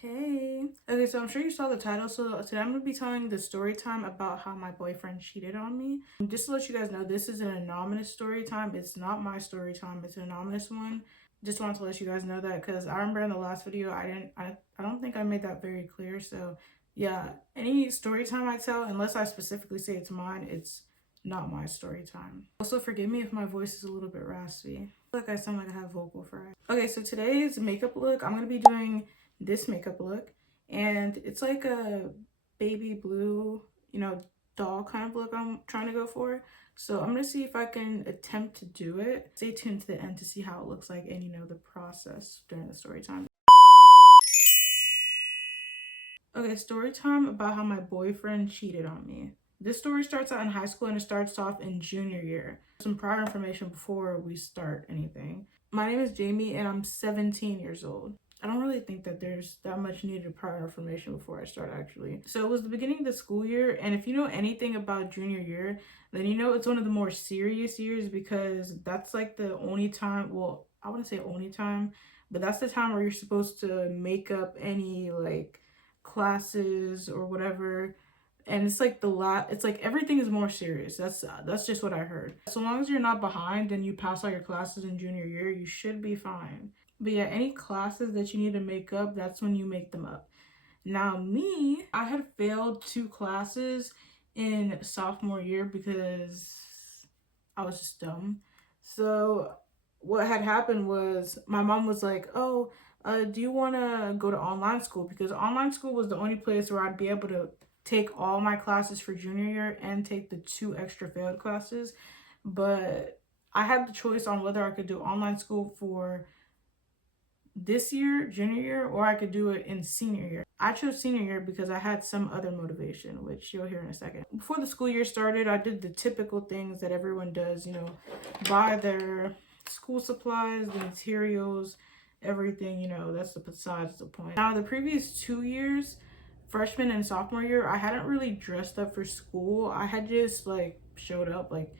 Hey. Okay, so I'm sure you saw the title. So today I'm going to be telling the story time about how my boyfriend cheated on me. Just to let you guys know, this is an anonymous story time. It's not my story time. It's an anonymous one. Just wanted to let you guys know that because I remember in the last video, I don't think I made that very clear. So yeah, any story time I tell, unless I specifically say it's mine, it's not my story time. Also, forgive me if my voice is a little bit raspy. I feel like I sound like I have vocal fry. Okay, so today's makeup look, I'm going to be doing this makeup look, and it's like a baby blue, doll kind of look I'm trying to go for. So I'm gonna see if I can attempt to do it. Stay tuned to the end to see how it looks like and the process during the story time. Okay, story time about how my boyfriend cheated on me. This story starts out in high school and it starts off in junior year. Some prior information before we start anything. My name is Jamie and I'm 17 years old. I don't really think that there's that much needed prior information before I start actually. So it was the beginning of the school year, and if you know anything about junior year, then you know it's one of the more serious years because that's like the only time, well, I wouldn't say only time, but that's the time where you're supposed to make up any like classes or whatever, and it's like it's like everything is more serious. That's just what I heard. So long as you're not behind and you pass all your classes in junior year, you should be fine. But yeah, any classes that you need to make up, that's when you make them up. Now me, I had failed 2 classes in sophomore year because I was just dumb. So what had happened was my mom was like, oh, do you want to go to online school? Because online school was the only place where I'd be able to take all my classes for junior year and take the 2 extra failed classes. But I had the choice on whether I could do online school for this year, junior year, or I could do it in senior year. I chose senior year because I had some other motivation, which you'll hear in a second. Before the school year started, I did the typical things that everyone does, buy their school supplies, the materials, everything, that's besides the point. Now, the previous 2 years, freshman and sophomore year, I hadn't really dressed up for school. I had just like showed up like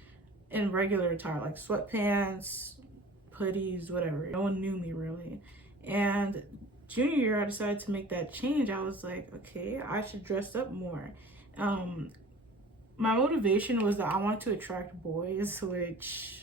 in regular attire, like sweatpants, hoodies, whatever. No one knew me really. And junior year, I decided to make that change. I was like, okay, I should dress up more. My motivation was that I wanted to attract boys, which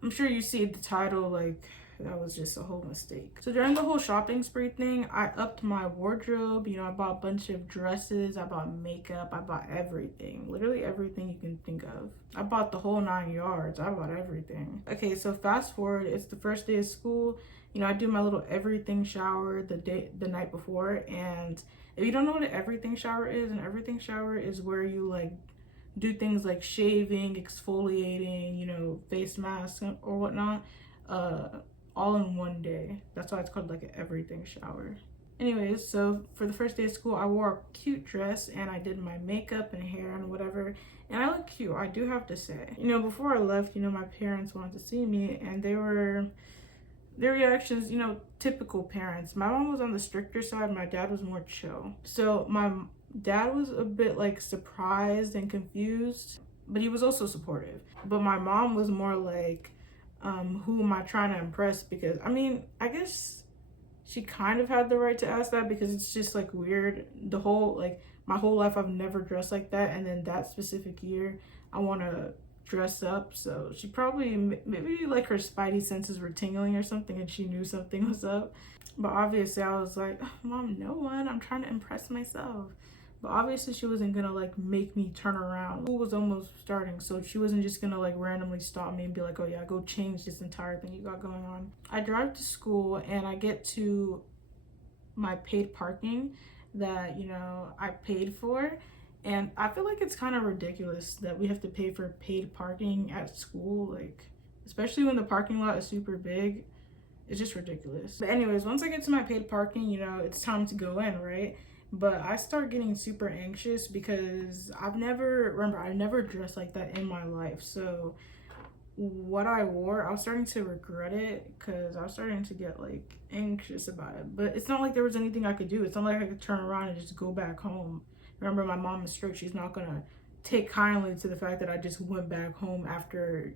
I'm sure you see the title, like that was just a whole mistake. So during the whole shopping spree thing, I upped my wardrobe. I bought a bunch of dresses, I bought makeup, I bought everything, literally everything you can think of. I bought the whole 9 yards. I bought everything. Okay, so fast forward, it's the first day of school. I do my little everything shower the night before. And if you don't know what an everything shower is, an everything shower is where you like do things like shaving, exfoliating, face mask or whatnot, all in one day. That's why it's called like an everything shower. Anyways, so for the first day of school, I wore a cute dress and I did my makeup and hair and whatever. And I look cute, I do have to say. Before I left, my parents wanted to see me, and their reactions, typical parents. My mom was on the stricter side, my dad was more chill. So my dad was a bit like surprised and confused, but he was also supportive. But my mom was more like, who am I trying to impress? Because I guess she kind of had the right to ask that because it's just like weird. My whole life I've never dressed like that, and then that specific year I want to dress up. So she probably, maybe like her spidey senses were tingling or something and she knew something was up. But obviously I was like, oh, Mom, no one, I'm trying to impress myself. But obviously she wasn't gonna like make me turn around. School was almost starting, so she wasn't just gonna like randomly stop me and be like, oh yeah, go change this entire thing you got going on. I drive to school and I get to my paid parking that I paid for, and I feel like it's kind of ridiculous that we have to pay for paid parking at school, like especially when the parking lot is super big. It's just ridiculous. But anyways, once I get to my paid parking, it's time to go in, right? But I start getting super anxious because I've never dressed like that in my life. So what I wore, I was starting to regret it because I was starting to get like anxious about it. But it's not like there was anything I could do. It's not like I could turn around and just go back home. Remember, my mom is strict. She's not gonna take kindly to the fact that I just went back home after,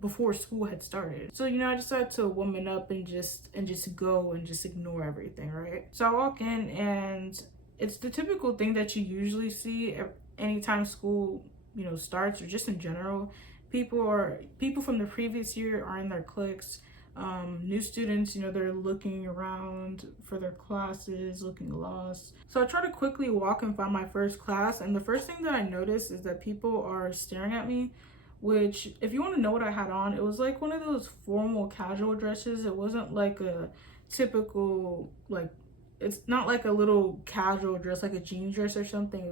before school had started. So, I decided to woman up and just go and just ignore everything, right? So I walk in, and it's the typical thing that you usually see anytime school, starts, or just in general. People from the previous year are in their cliques. New students, they're looking around for their classes, looking lost. So I try to quickly walk and find my first class, and the first thing that I noticed is that people are staring at me, which, if you want to know what I had on, it was like one of those formal casual dresses. It wasn't like a typical, like, it's not like a little casual dress, like a jeans dress or something.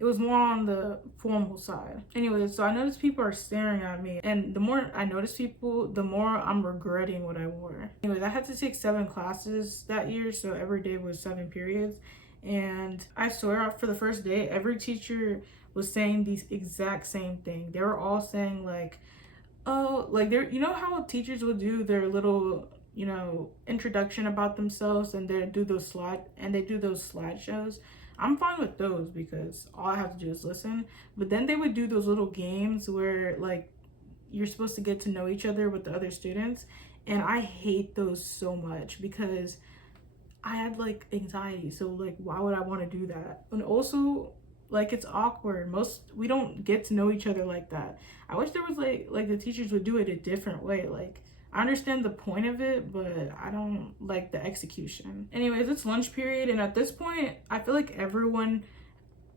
It was more on the formal side. Anyways, so I noticed people are staring at me, and the more I notice people, the more I'm regretting what I wore. Anyways, I had to take 7 classes that year, so every day was 7 periods. And I swear, for the first day, every teacher was saying the exact same thing. They were all saying like, oh, like, they're, how teachers would do their little, introduction about themselves, and they do those slideshows. I'm fine with those because all I have to do is listen. But then they would do those little games where, like, you're supposed to get to know each other with the other students. And I hate those so much because I had, like, anxiety. So, like, why would I want to do that? And also, like, it's awkward. We don't get to know each other like that. I wish there was, like the teachers would do it a different way. Like, I understand the point of it, but I don't like the execution. Anyways, it's lunch period, and at this point, I feel like everyone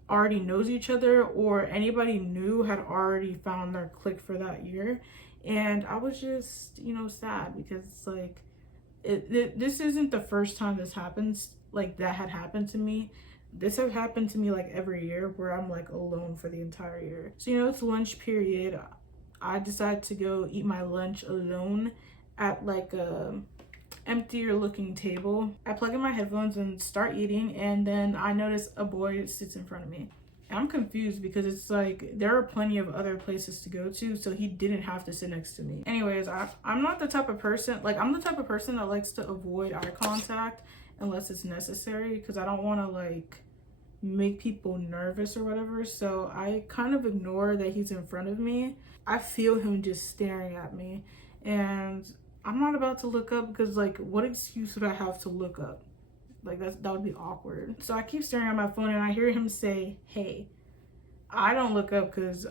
already knows each other, or anybody new had already found their clique for that year. And I was just, sad because it's like, this isn't the first time this happens, like, that had happened to me. This have happened to me, like, every year where I'm, like, alone for the entire year. So, it's lunch period. I decided to go eat my lunch alone at, like, a emptier looking table. I plug in my headphones and start eating, and then I notice a boy sits in front of me. And I'm confused because it's like there are plenty of other places to go to, so he didn't have to sit next to me. Anyways, I'm not the type of person, like, I'm the type of person that likes to avoid eye contact unless it's necessary, because I don't want to, like, make people nervous or whatever. So I kind of ignore that he's in front of me. I feel him just staring at me, and I'm not about to look up because, like, what excuse would I have to look up? Like, that would be awkward. So I keep staring at my phone, and I hear him say, "Hey." I don't look up because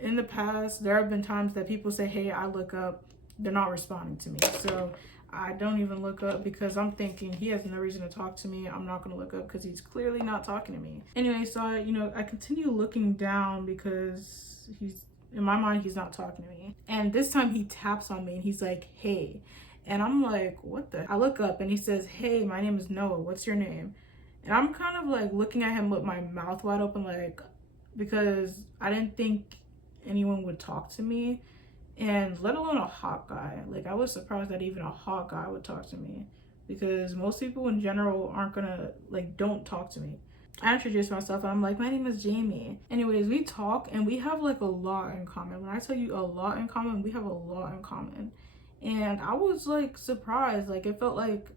in the past, there have been times that people say, "Hey," I look up, they're not responding to me. So I don't even look up because I'm thinking he has no reason to talk to me. I'm not going to look up because he's clearly not talking to me. Anyway, so I continue looking down because in my mind, he's not talking to me. And this time he taps on me and he's like, "Hey." And I'm like, what the? I look up and he says, "Hey, my name is Noah. What's your name?" And I'm kind of like looking at him with my mouth wide open, like, because I didn't think anyone would talk to me. And let alone a hot guy. Like, I was surprised that even a hot guy would talk to me, because most people in general aren't gonna, like, don't talk to me. I introduced myself and I'm like, "My name is Jamie." Anyways, we talk and we have, like, a lot in common. When I tell you a lot in common, we have a lot in common. And I was, like, surprised. Like, it felt like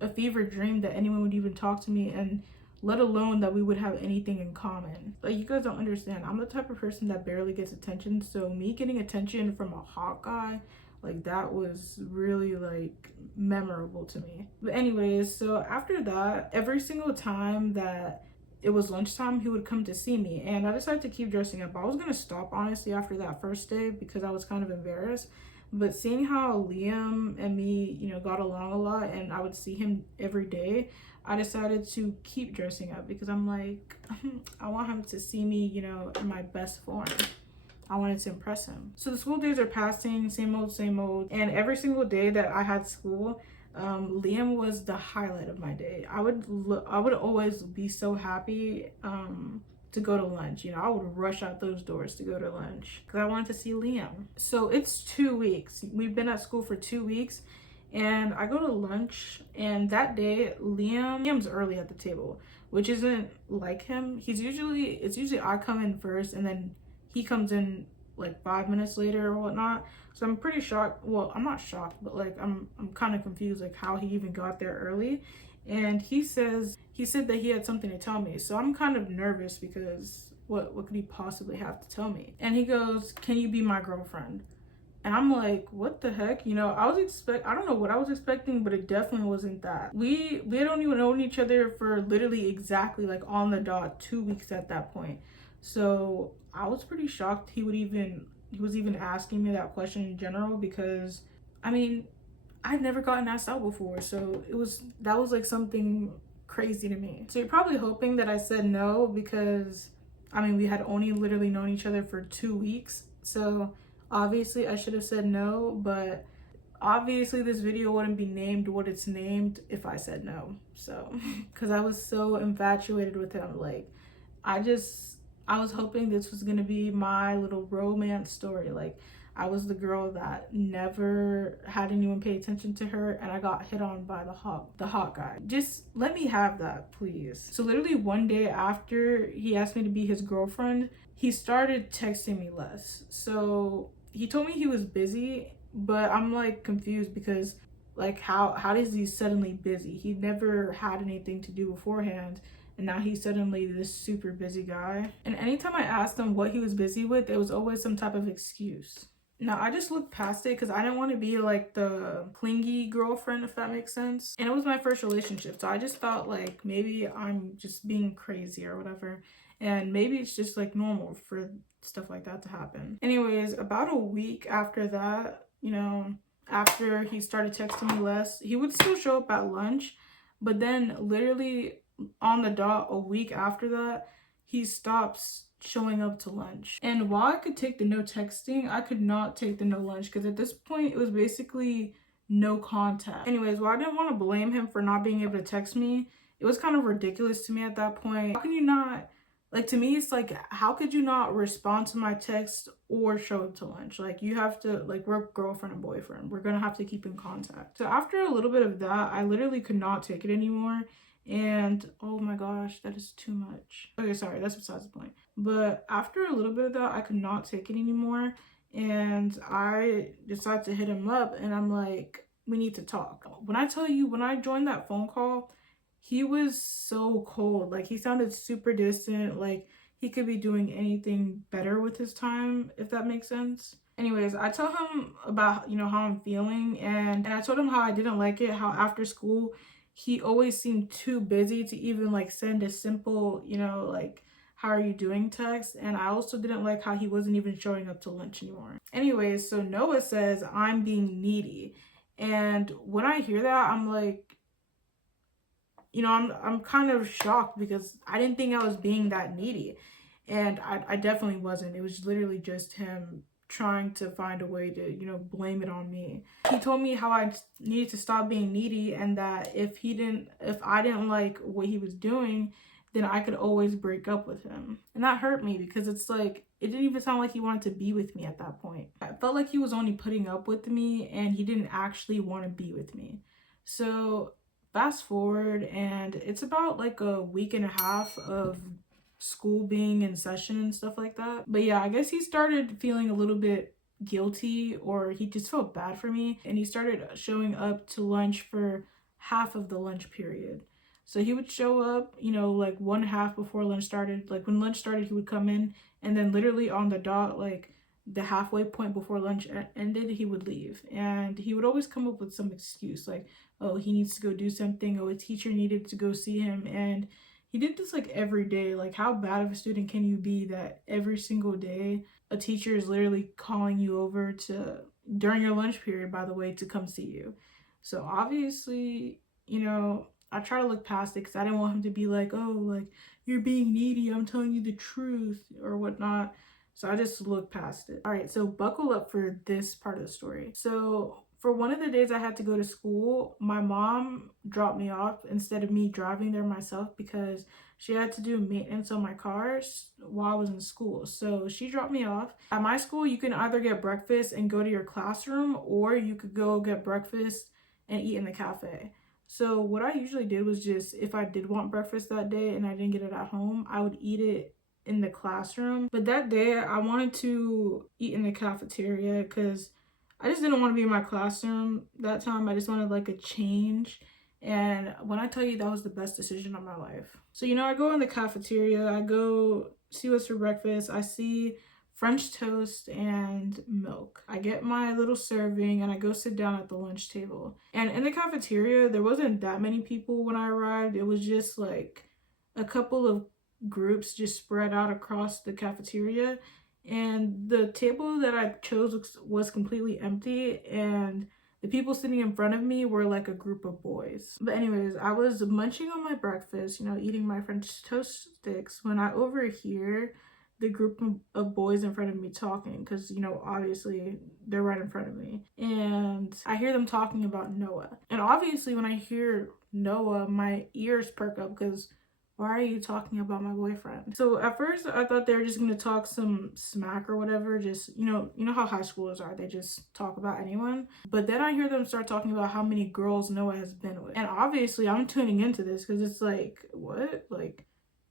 a fever dream that anyone would even talk to me, and let alone that we would have anything in common. Like, you guys don't understand. I'm the type of person that barely gets attention. So me getting attention from a hot guy, like, that was really, like, memorable to me. But anyways, so after that, every single time that it was lunchtime, he would come to see me. And I decided to keep dressing up. I was going to stop, honestly, after that first day because I was kind of embarrassed. But seeing how Liam and me, got along a lot, and I would see him every day, I decided to keep dressing up because I'm like, I want him to see me, in my best form. I wanted to impress him. So the school days are passing, same old. And every single day that I had school, Liam was the highlight of my day. I would always be so happy to go to lunch. I would rush out those doors to go to lunch because I wanted to see Liam. So it's 2 weeks. We've been at school for 2 weeks, and I go to lunch, and that day Liam's early at the table, which isn't like him. It's usually I come in first, and then he comes in like 5 minutes later or whatnot. So I'm pretty shocked. Well, I'm not shocked, but, like, I'm kind of confused, like, how he even got there early. And he said that he had something to tell me. So I'm kind of nervous because what could he possibly have to tell me? And he goes, can you be my girlfriend? And I'm like, what the heck? You know, I don't know what I was expecting, but it definitely wasn't that. We don't even know each other for literally exactly like on the dot 2 weeks at that point. So I was pretty shocked he was even asking me that question in general, because I mean, I've never gotten asked out before. So that was like something crazy to me. So you're probably hoping that I said no, because I mean, we had only literally known each other for 2 weeks. So obviously I should have said no, but obviously this video wouldn't be named what it's named if I said no. So because I was so infatuated with him, like I was hoping this was gonna be my little romance story. Like I was the girl that never had anyone pay attention to her, and I got hit on by the hot guy. Just let me have that, please. So literally one day after he asked me to be his girlfriend, he started texting me less. So he told me he was busy, but I'm like confused, because like how is he suddenly busy? He never had anything to do beforehand, and now he's suddenly this super busy guy. And anytime I asked him what he was busy with, it was always some type of excuse. Now I just looked past it because I didn't want to be like the clingy girlfriend, if that makes sense. And it was my first relationship, so I just thought like maybe I'm just being crazy or whatever, and maybe it's just like normal for stuff like that to happen. Anyways, about a week after that, you know, after he started texting me less, he would still show up at lunch, but then literally on the dot a week after that, he stops showing up to lunch. And while I could take the no texting, I could not take the no lunch, because at this point it was basically no contact. Anyways, while I didn't want to blame him for not being able to text me, it was kind of ridiculous to me at that point. How can you not, like, to me it's like, how could you not respond to my text or show up to lunch? Like, you have to, like, we're girlfriend and boyfriend, we're gonna have to keep in contact. So after a little bit of that, I literally could not take it anymore. And oh my gosh, that is too much. Okay, sorry, that's besides the point. But after a little bit of that, I could not take it anymore, and I decided to hit him up, and I'm like, we need to talk. When I tell you, when I joined that phone call, he was so cold. Like, he sounded super distant, like he could be doing anything better with his time, if that makes sense. Anyways, I tell him about, you know, how I'm feeling, and I told him how I didn't like it, how after school he always seemed too busy to even like send a simple, you know, like, how are you doing text. And I also didn't like how he wasn't even showing up to lunch anymore. Anyways, so Noah says I'm being needy. And when I hear that, I'm like, you know, I'm kind of shocked, because I didn't think I was being that needy. And I definitely wasn't. It was literally just him trying to find a way to, you know, blame it on me. He told me how I needed to stop being needy, and that if I didn't like what he was doing, then I could always break up with him. And that hurt me, because it's like, it didn't even sound like he wanted to be with me at that point. I felt like he was only putting up with me, and he didn't actually want to be with me. So fast forward, and it's about like a week and a half of school being in session and stuff like that. But yeah, I guess he started feeling a little bit guilty, or he just felt bad for me, and he started showing up to lunch for half of the lunch period. So he would show up, you know, like one half before lunch started. Like when lunch started, he would come in, and then literally on the dot, like the halfway point before lunch ended, he would leave. And he would always come up with some excuse, like, oh, he needs to go do something, oh, a teacher needed to go see him. And he did this like every day. Like, how bad of a student can you be that every single day a teacher is literally calling you over to, during your lunch period, by the way, to come see you? So obviously, you know, I try to look past it, because I didn't want him to be like, oh, like, you're being needy, I'm telling you the truth or whatnot. So I just looked past it. All right, so buckle up for this part of the story. So for one of the days I had to go to school, my mom dropped me off instead of me driving there myself, because she had to do maintenance on my car while I was in school. So she dropped me off. At my school, you can either get breakfast and go to your classroom, or you could go get breakfast and eat in the cafe. So what I usually did was just, if I did want breakfast that day and I didn't get it at home, I would eat it in the classroom. But that day I wanted to eat in the cafeteria, because I just didn't want to be in my classroom that time. I just wanted like a change. And when I tell you, that was the best decision of my life. So, you know, I go in the cafeteria, I go see what's for breakfast. I see French toast and milk. I get my little serving and I go sit down at the lunch table. And in the cafeteria, there wasn't that many people when I arrived. It was just like a couple of groups just spread out across the cafeteria. And the table that I chose was completely empty, and the people sitting in front of me were like a group of boys. But anyways, I was munching on my breakfast, eating my French toast sticks, when I overhear the group of boys in front of me talking, because obviously they're right in front of me, and I hear them talking about Noah. And obviously when I hear Noah, my ears perk up, because why are you talking about my boyfriend? So at first I thought they were just gonna talk some smack or whatever, just you know how high schoolers are, they just talk about anyone. But then I hear them start talking about how many girls Noah has been with, and obviously I'm tuning into this because it's like, what? Like,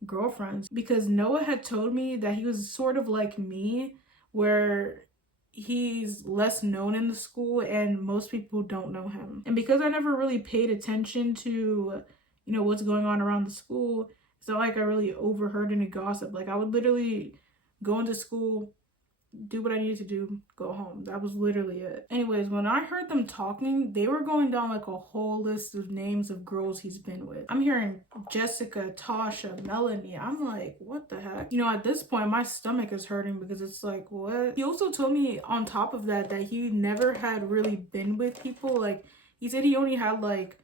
girlfriends? Because Noah had told me that he was sort of like me, where he's less known in the school and most people don't know him. And because I never really paid attention to what's going on around the school, it's not like I really overheard any gossip. Like, I would literally go into school, do what I needed to do, go home. That was literally it. Anyways, when I heard them talking, they were going down like a whole list of names of girls he's been with. I'm hearing Jessica, Tasha, Melanie. I'm like, what the heck? At this point, my stomach is hurting because it's like, what? He also told me on top of that he never had really been with people. Like, he said he only had like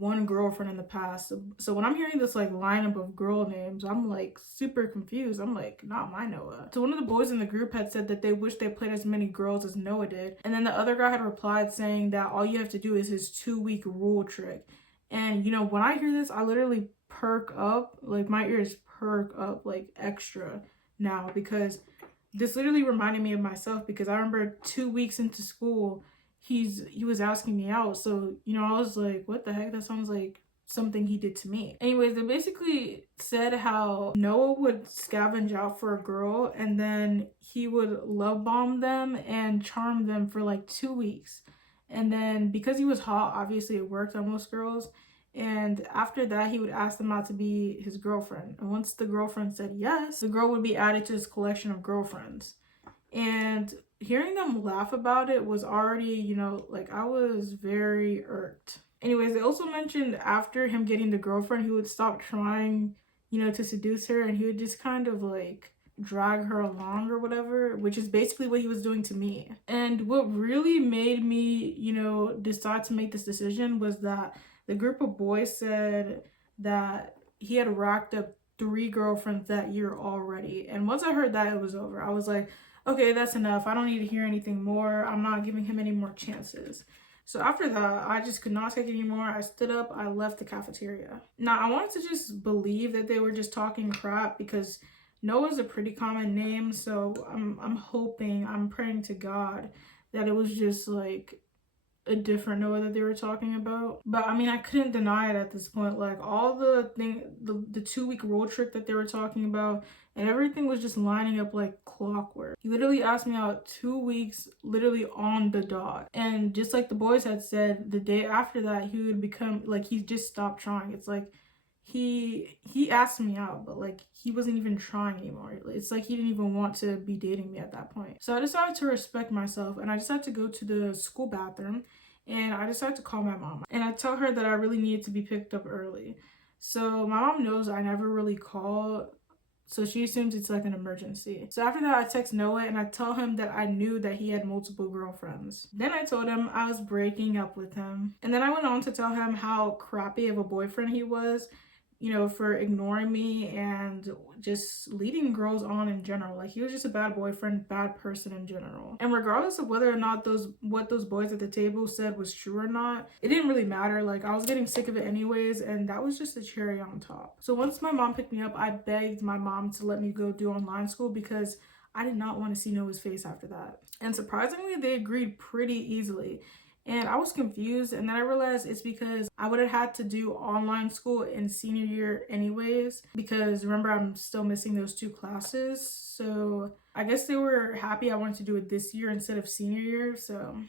one girlfriend in the past. So when I'm hearing this like lineup of girl names, I'm like super confused. I'm like, not my Noah. So one of the boys in the group had said that they wish they played as many girls as Noah did, and then the other guy had replied saying that all you have to do is his 2-week rule trick. And when I hear this, I literally perk up, like my ears perk up like extra now, because this literally reminded me of myself, because I remember 2 weeks into school he was asking me out. So I was like, what the heck, that sounds like something he did to me. Anyways, they basically said how Noah would scavenge out for a girl and then he would love bomb them and charm them for like 2 weeks, and then because he was hot, obviously it worked on most girls, and after that he would ask them out to be his girlfriend, and once the girlfriend said yes, the girl would be added to his collection of girlfriends. And hearing them laugh about it was already, like, I was very irked. Anyways, they also mentioned after him getting the girlfriend, he would stop trying, to seduce her, and he would just kind of like drag her along or whatever, which is basically what he was doing to me. And what really made me, decide to make this decision was that the group of boys said that he had racked up 3 girlfriends that year already. And once I heard that, it was over. I was like, okay, that's enough. I don't need to hear anything more. I'm not giving him any more chances. So after that, I just could not take it anymore. I stood up, I left the cafeteria. Now, I wanted to just believe that they were just talking crap, because Noah's a pretty common name. So I'm hoping, I'm praying to God that it was just like a different Noah that they were talking about. But I mean, I couldn't deny it at this point. Like, all the 2-week rule trick that they were talking about, and everything was just lining up like clockwork. He literally asked me out 2 weeks, literally on the dot. And just like the boys had said, the day after that, he would become like, he just stopped trying. It's like he asked me out, but like he wasn't even trying anymore. It's like he didn't even want to be dating me at that point. So I decided to respect myself, and I decided to go to the school bathroom, and I decided to call my mom, and I tell her that I really needed to be picked up early. So my mom knows I never really call, so she assumes it's like an emergency. So after that, I text Noah and I tell him that I knew that he had multiple girlfriends. Then I told him I was breaking up with him. And then I went on to tell him how crappy of a boyfriend he was, for ignoring me and just leading girls on in general. Like, he was just a bad boyfriend, bad person in general. And regardless of whether or not what those boys at the table said was true or not, it didn't really matter. Like, I was getting sick of it anyways, and that was just a cherry on top. So once my mom picked me up, I begged my mom to let me go do online school, because I did not want to see Noah's face after that. And surprisingly, they agreed pretty easily. And I was confused, and then I realized it's because I would have had to do online school in senior year anyways, because remember, I'm still missing those 2 classes. So I guess they were happy I wanted to do it this year instead of senior year, so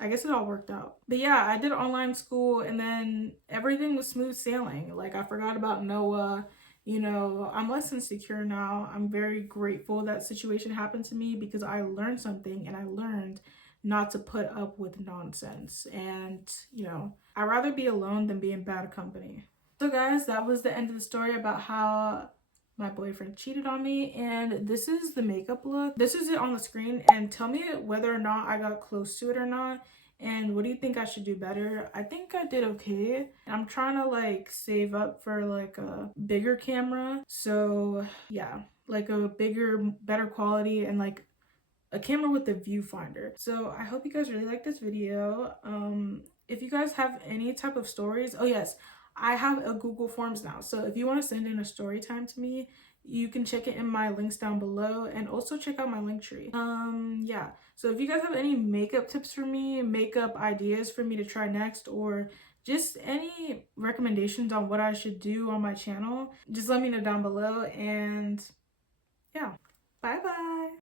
I guess it all worked out. But yeah, I did online school, and then everything was smooth sailing. Like, I forgot about Noah. You know, I'm less insecure now. I'm very grateful that situation happened to me because I learned something, and I learned not to put up with nonsense. And, you know, I'd rather be alone than be in bad company. So guys, that was the end of the story about how my boyfriend cheated on me, and this is the makeup look. This is it on the screen, and tell me whether or not I got close to it or not, and what do you think I should do better? I think I did okay. I'm trying to like save up for like a bigger camera, so yeah, like a bigger, better quality, and like a camera with a viewfinder. So I hope you guys really like this video. If you guys have any type of stories, oh yes, I have a Google Forms now. So if you want to send in a story time to me, you can check it in my links down below, and also check out my Linktree. Yeah. So if you guys have any makeup tips for me, makeup ideas for me to try next, or just any recommendations on what I should do on my channel, just let me know down below. And yeah, bye bye.